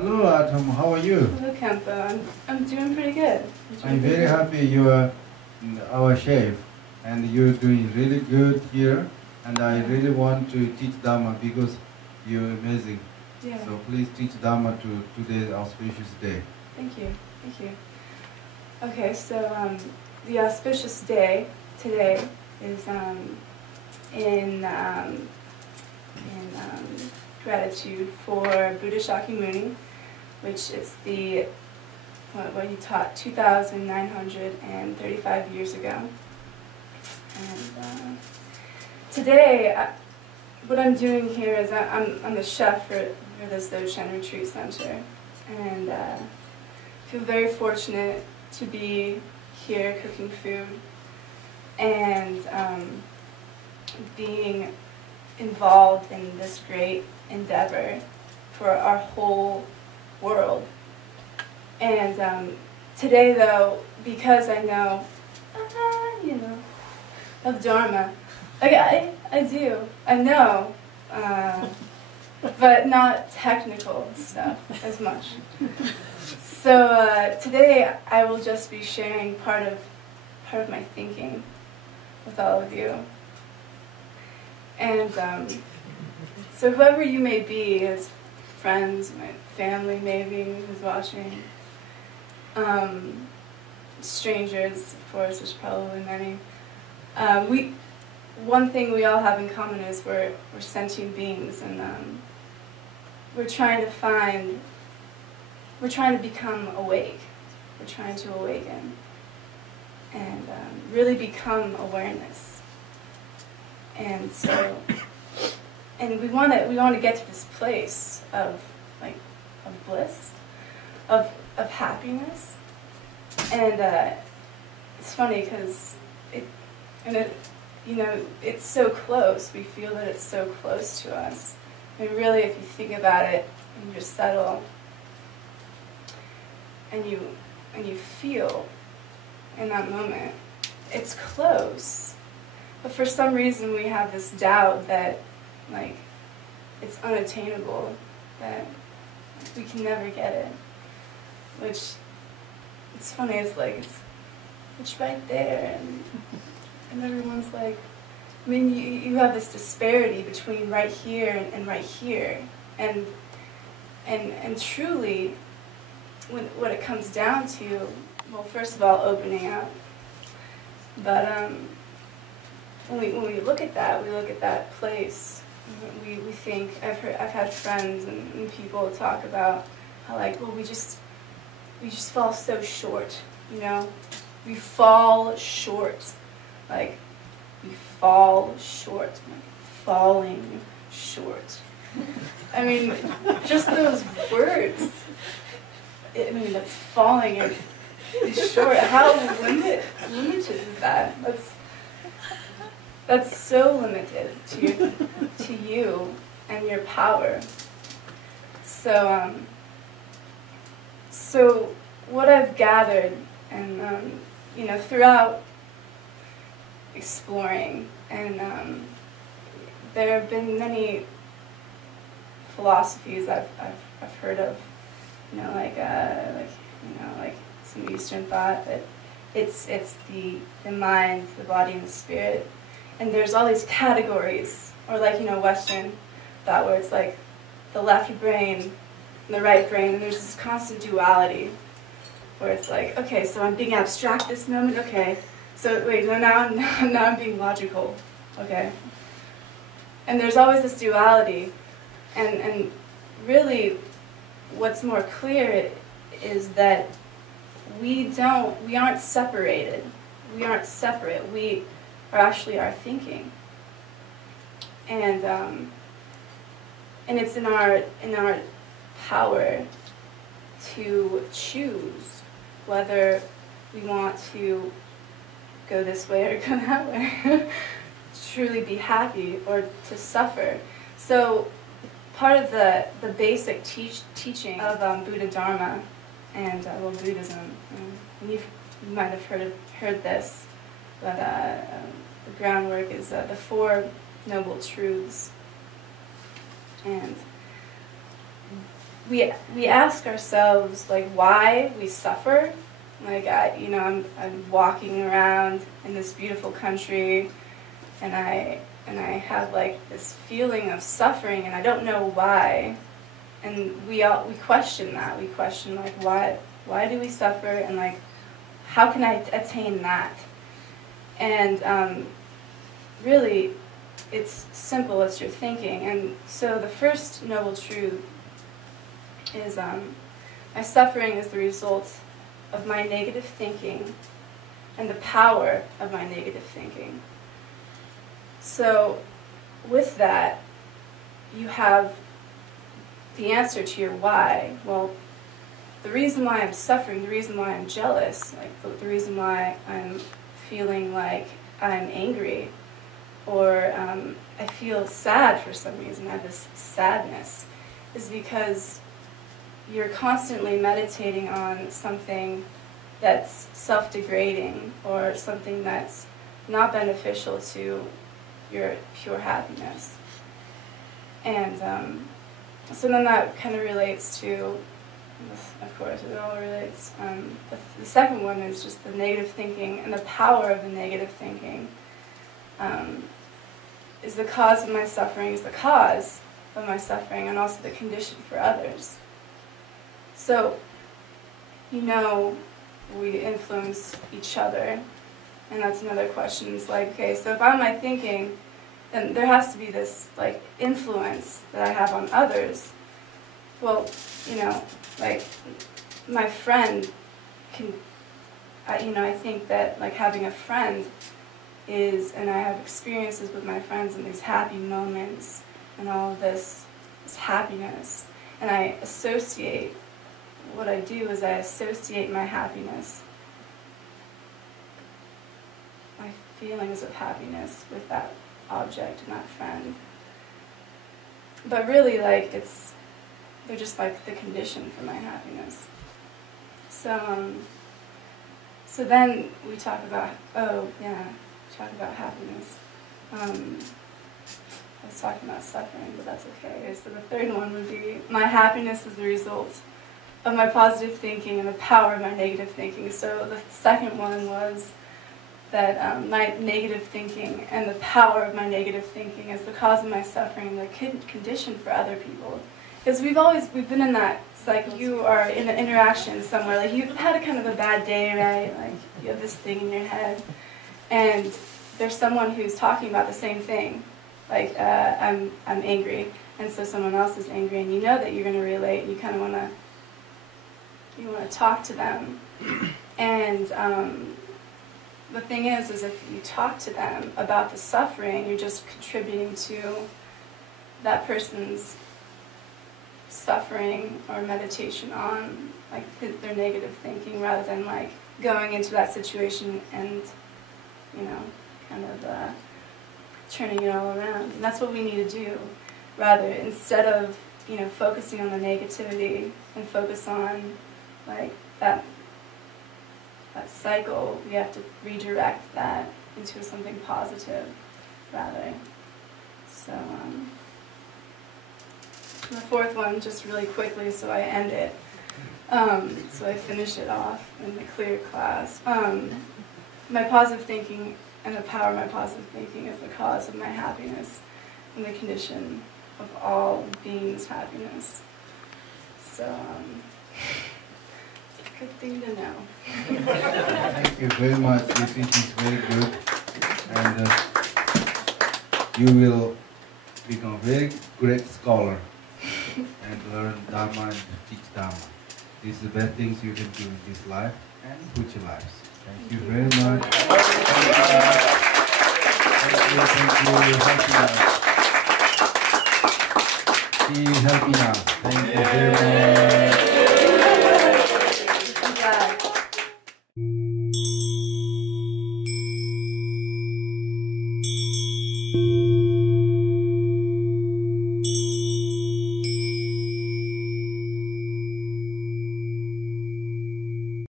Hello, Atom. How are you? Hello, Kempo. I'm doing pretty good. I'm very happy you are our chef, and you're doing really good here. And I really want to teach Dharma because you're amazing. Yeah. So please teach Dharma to today's auspicious day. Thank you. Thank you. Okay, so the auspicious day today is in gratitude for Buddha Shakyamuni, which is the what he taught 2,935 years ago. And today, what I'm doing here is I'm the chef for this Dzogchen Retreat Center, and feel very fortunate to be here cooking food and being involved in this great endeavor for our whole world. And today, though, because I know, of Dharma, I do, I know, but not technical stuff as much. So today I will just be sharing part of my thinking with all of you. And so whoever you may be, as friends, my family maybe who's watching, strangers, of course, there's probably many. One thing we all have in common is we're sentient beings, and we're trying to become awake. We're trying to awaken and really become awareness. And so, and we want to get to this place of bliss, of happiness. And it's funny because it's so close. We feel that it's so close to us. And really, if you think about it, and you just settle, and you feel in that moment, it's close. But for some reason, we have this doubt that, it's unattainable, that we can never get it. Which, it's funny, it's right there, and everyone's like, you have this disparity between right here and right here, and truly, what it comes down to, well, first of all, opening up, but when we look at that place, we think, I've had friends and people talk about how we just fall so short, we fall short, we fall short, falling short. I mean, just those words. That's falling short. How limited is that? That's so limited to you and your power. So what I've gathered, and throughout exploring, and there have been many philosophies I've heard of, like some Eastern thought, that it's the mind, the body, and the spirit, and there's all these categories, or Western thought, where it's like the left brain and the right brain, and there's this constant duality, where it's like, okay, so I'm being abstract this moment, okay, so wait, no, now I'm being logical, okay, and there's always this duality, and really, what's more clear is that we aren't separated. We aren't separate. We are actually our thinking, and it's in our power to choose whether we want to go this way or go that way, truly be happy or to suffer. So part of the basic teaching of Buddha Dharma and Buddhism, and you might have heard this, but the groundwork is the Four Noble Truths. And we ask ourselves like why we suffer. Like I'm walking around in this beautiful country, and I have like this feeling of suffering, and I don't know why. And we question that. We question like why do we suffer, and like how can I attain that? And really, it's simple. It's your thinking. And so the first noble truth is my suffering is the result of my negative thinking and the power of my negative thinking. So with that, you have the answer to your why. Well, the reason why I'm suffering, the reason why I'm jealous, like the reason why I'm feeling like I'm angry, or I feel sad for some reason, I have this sadness, is because you're constantly meditating on something that's self-degrading or something that's not beneficial to your pure happiness. And so then that kind of relates to, of course, it all relates. The second one is just the negative thinking, and the power of the negative thinking is the cause of my suffering, is the cause of my suffering, and also the condition for others. So, we influence each other, and that's another question. It's like, okay, so if I'm my thinking, then there has to be this like influence that I have on others. Well, like my friend can, I think that like having a friend is, and I have experiences with my friends and these happy moments and all of this happiness, and I associate. What I do is I associate my happiness, my feelings of happiness with that object and that friend. But really, like, they're just like the condition for my happiness. So then we talk about, talk about happiness. I was talking about suffering, but that's okay. So the third one would be, my happiness is the result of my positive thinking and the power of my negative thinking. So the second one was that my negative thinking and the power of my negative thinking is the cause of my suffering and the condition for other people. Because we've been in that, it's like you are in an interaction somewhere, like you've had a kind of a bad day, right? Like you have this thing in your head, and there's someone who's talking about the same thing, like I'm angry, and so someone else is angry, and you know that you're going to relate, and you kind of want to talk to them. And the thing is if you talk to them about the suffering, you're just contributing to that person's suffering or meditation on like their negative thinking, rather than like going into that situation and kind of turning it all around. And that's what we need to do, rather, instead of focusing on the negativity and focus on like that cycle. We have to redirect that into something positive, rather. So the fourth one, just really quickly, so I end it, so I finish it off in the clear class. My positive thinking and the power of my positive thinking is the cause of my happiness and the condition of all beings' happiness. So good thing to know. Thank you very much. Your teaching is very good, and you will become a very great scholar and learn Dharma and teach Dharma. These are the best things you can do in this life and future lives. Thank you very much. Thank you. Helping us. Thank you very much.